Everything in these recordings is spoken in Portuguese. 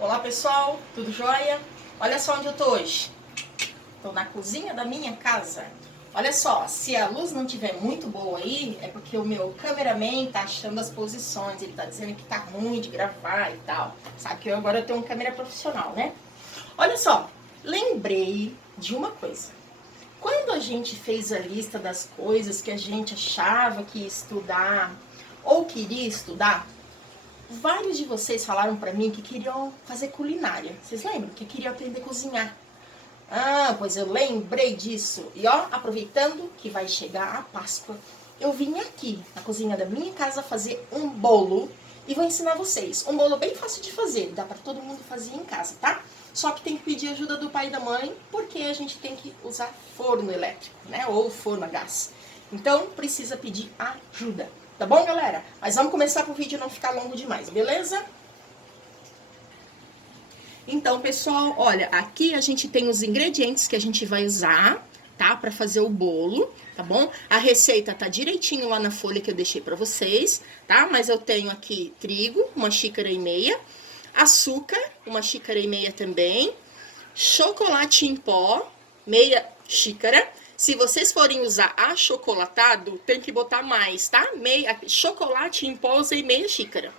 Olá pessoal, tudo jóia? Olha só onde eu tô hoje. Tô na cozinha da minha casa. Olha só, se a luz não tiver muito boa aí, é porque o meu cameraman tá achando as posições, ele tá dizendo que tá ruim de gravar e tal. Sabe que agora eu tenho uma câmera profissional, né? Olha só, lembrei de uma coisa. Quando a gente fez a lista das coisas que a gente achava que ia estudar ou queria estudar, vários de vocês falaram pra mim que queriam fazer culinária. Vocês lembram? Que queriam aprender a cozinhar. Ah, pois eu lembrei disso. E ó, aproveitando que vai chegar a Páscoa, eu vim aqui na cozinha da minha casa fazer um bolo e vou ensinar vocês. Um bolo bem fácil de fazer, dá pra todo mundo fazer em casa, tá? Só que tem que pedir ajuda do pai e da mãe, porque a gente tem que usar forno elétrico, né? Ou forno a gás. Então precisa pedir ajuda. Tá bom, galera? Mas vamos começar para o vídeo não ficar longo demais, beleza? Então, pessoal, olha, aqui a gente tem os ingredientes que a gente vai usar, tá? Para fazer o bolo, tá bom? A receita tá direitinho lá na folha que eu deixei para vocês, tá? Mas eu tenho aqui trigo, 1,5 xícaras, açúcar, 1,5 xícaras também, chocolate em pó, meia xícara. Se vocês forem usar achocolatado, tem que botar mais, tá? Chocolate em pó, usei meia xícara.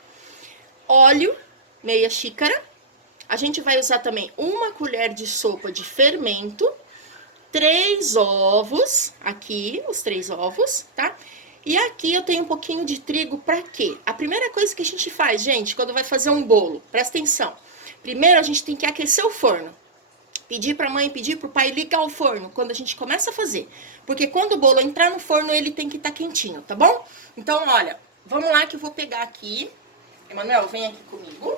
Óleo, meia xícara. A gente vai usar também 1 colher de sopa de fermento, 3 ovos, aqui, os 3 ovos, tá? E aqui eu tenho um pouquinho de trigo pra quê? A primeira coisa que a gente faz, gente, quando vai fazer um bolo, presta atenção. Primeiro a gente tem que aquecer o forno. Pedir pra mãe, pedir pro pai ligar o forno quando a gente começa a fazer. Porque quando o bolo entrar no forno, ele tem que estar quentinho, tá bom? Então, olha, vamos lá que eu vou pegar aqui. Emanuel, vem aqui comigo.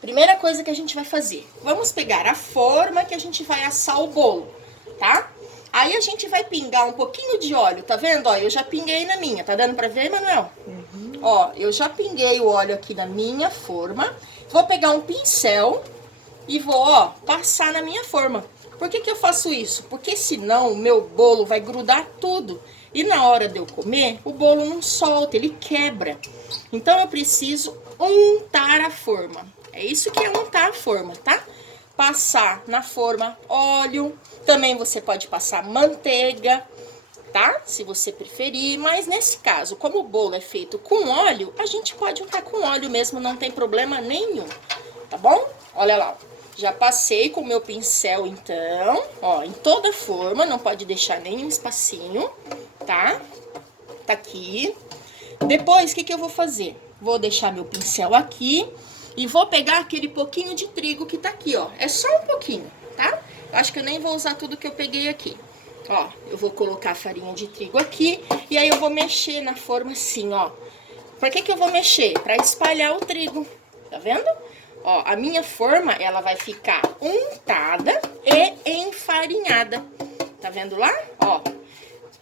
Primeira coisa que a gente vai fazer. Vamos pegar a forma que a gente vai assar o bolo, tá? Aí a gente vai pingar um pouquinho de óleo, tá vendo? Ó, eu já pinguei na minha, tá dando pra ver, Emanuel? Ó, eu já pinguei o óleo aqui na minha forma. Vou pegar um pincel e vou, ó, passar na minha forma. Por que eu faço isso? Porque senão o meu bolo vai grudar tudo. E na hora de eu comer, o bolo não solta, ele quebra. Então eu preciso untar a forma. É isso que é untar a forma, tá? Passar na forma óleo. Também você pode passar manteiga, tá? Se você preferir. Mas nesse caso, como o bolo é feito com óleo, a gente pode untar com óleo mesmo, não tem problema nenhum. Tá bom? Olha lá, já passei com o meu pincel, então, ó, em toda a forma, não pode deixar nenhum espacinho, tá? Tá aqui. Depois, o que eu vou fazer? Vou deixar meu pincel aqui e vou pegar aquele pouquinho de trigo que tá aqui, ó. É só um pouquinho, tá? Eu acho que eu nem vou usar tudo que eu peguei aqui. Ó, eu vou colocar a farinha de trigo aqui e aí eu vou mexer na forma assim, ó. Por que eu vou mexer? Pra espalhar o trigo, tá vendo? Ó, a minha forma, ela vai ficar untada e enfarinhada. Tá vendo lá? Ó.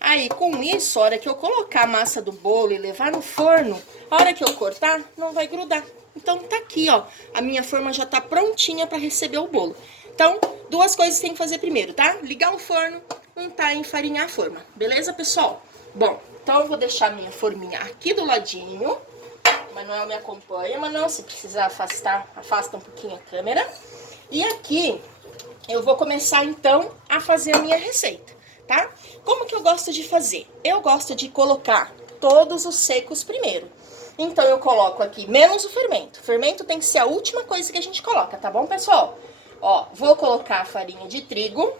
Aí, com isso, a hora que eu colocar a massa do bolo e levar no forno, a hora que eu cortar, não vai grudar. Então, tá aqui, ó. A minha forma já tá prontinha pra receber o bolo. Então, duas coisas tem que fazer primeiro, tá? Ligar o forno, untar e enfarinhar a forma. Beleza, pessoal? Bom, então eu vou deixar a minha forminha aqui do ladinho. Manuel me acompanha, Manuel, se precisar afastar, afasta um pouquinho a câmera. E aqui eu vou começar então a fazer a minha receita, tá? Como que eu gosto de fazer? Eu gosto de colocar todos os secos primeiro. Então eu coloco aqui menos o fermento. O fermento tem que ser a última coisa que a gente coloca, tá bom, pessoal? Ó, vou colocar a farinha de trigo,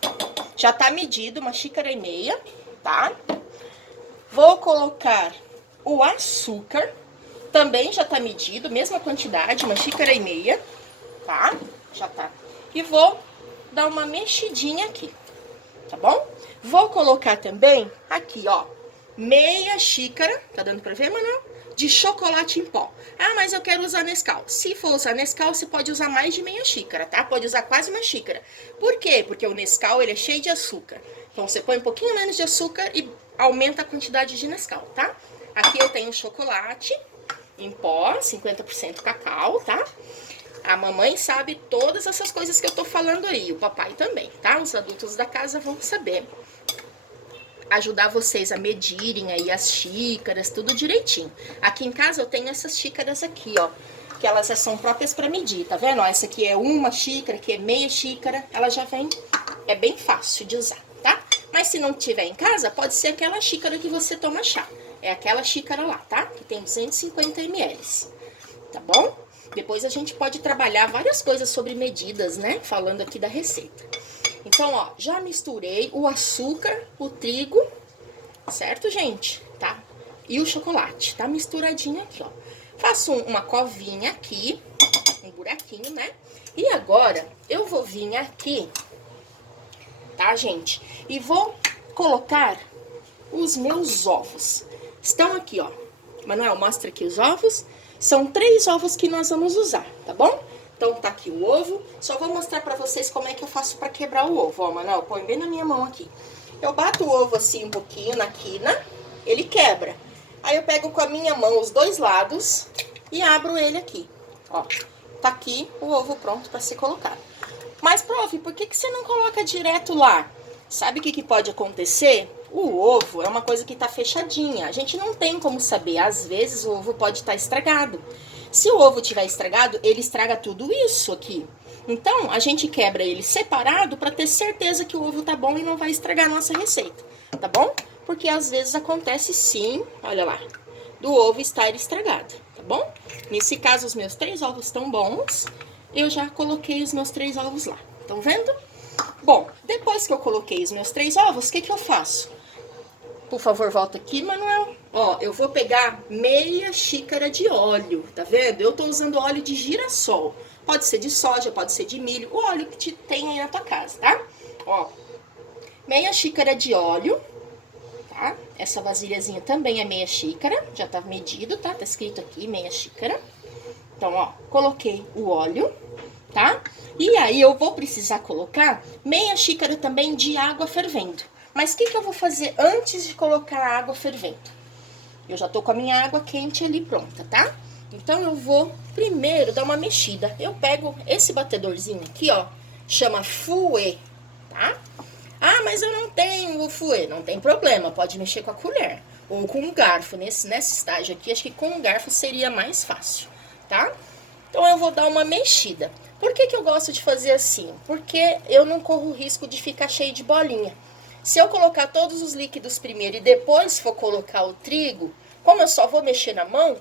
já tá medido, 1,5 xícaras, tá? Vou colocar o açúcar. Também já tá medido, mesma quantidade, 1,5 xícaras, tá? Já tá. E vou dar uma mexidinha aqui, tá bom? Vou colocar também aqui, ó, meia xícara, tá dando pra ver, Manuel? De chocolate em pó. Ah, mas eu quero usar Nescau. Se for usar Nescau, você pode usar mais de meia xícara, tá? Pode usar quase 1 xícara. Por quê? Porque o Nescau, ele é cheio de açúcar. Então, você põe um pouquinho menos de açúcar e aumenta a quantidade de Nescau, tá? Aqui eu tenho chocolate em pó, 50% cacau, tá? A mamãe sabe todas essas coisas que eu tô falando aí, o papai também, tá? Os adultos da casa vão saber ajudar vocês a medirem aí as xícaras, tudo direitinho. Aqui em casa eu tenho essas xícaras aqui, ó. porque elas já são próprias para medir, tá vendo? Ó, essa aqui é 1 xícara, aqui é meia xícara, ela já vem, é bem fácil de usar, tá? Mas se não tiver em casa, pode ser aquela xícara que você toma chá. É aquela xícara lá, tá? Que tem 250 ml, tá bom? Depois a gente pode trabalhar várias coisas sobre medidas, né? Falando aqui da receita. Então, ó, já misturei o açúcar, o trigo, certo, gente? Tá? E o chocolate, tá misturadinho aqui, ó. Faço uma covinha aqui, um buraquinho, né? E agora, eu vou vir aqui, tá, gente? E vou colocar os meus ovos. Estão aqui, ó. Manuel, mostra aqui os ovos. São 3 ovos que nós vamos usar, tá bom? Então, tá aqui o ovo. Só vou mostrar pra vocês como é que eu faço pra quebrar o ovo. Ó, Manuel, põe bem na minha mão aqui. Eu bato o ovo assim um pouquinho na quina, ele quebra. Aí eu pego com a minha mão os 2 lados e abro ele aqui. Ó, tá aqui o ovo pronto pra ser colocado. Mas, prof, por que você não coloca direto lá? Sabe o que pode acontecer? O ovo é uma coisa que tá fechadinha. A gente não tem como saber. Às vezes o ovo pode estar estragado. Se o ovo tiver estragado, ele estraga tudo isso aqui. Então, a gente quebra ele separado para ter certeza que o ovo tá bom e não vai estragar a nossa receita, tá bom? Porque às vezes acontece sim, olha lá, do ovo estar estragado, tá bom? Nesse caso, os meus 3 ovos estão bons. Eu já coloquei os meus 3 ovos lá, estão vendo? Bom, depois que eu coloquei os meus 3 ovos, o que eu faço? Por favor, volta aqui, Manuel. Ó, eu vou pegar meia xícara de óleo, tá vendo? Eu tô usando óleo de girassol. Pode ser de soja, pode ser de milho, o óleo que te tem aí na tua casa, tá? Ó, meia xícara de óleo, tá? Essa vasilhazinha também é meia xícara, já tá medido, tá? Tá escrito aqui, meia xícara. Então, ó, coloquei o óleo, tá? E aí eu vou precisar colocar meia xícara também de água fervendo. Mas o que eu vou fazer antes de colocar a água fervendo? Eu já tô com a minha água quente ali pronta, tá? Então, eu vou primeiro dar uma mexida. Eu pego esse batedorzinho aqui, ó, chama fouet, tá? Ah, mas eu não tenho o fouet. Não tem problema, pode mexer com a colher ou com um garfo. Nesse estágio aqui, acho que com um garfo seria mais fácil, tá? Então, eu vou dar uma mexida. Por que eu gosto de fazer assim? Porque eu não corro o risco de ficar cheio de bolinha. Se eu colocar todos os líquidos primeiro e depois for colocar o trigo, como eu só vou mexer na mão,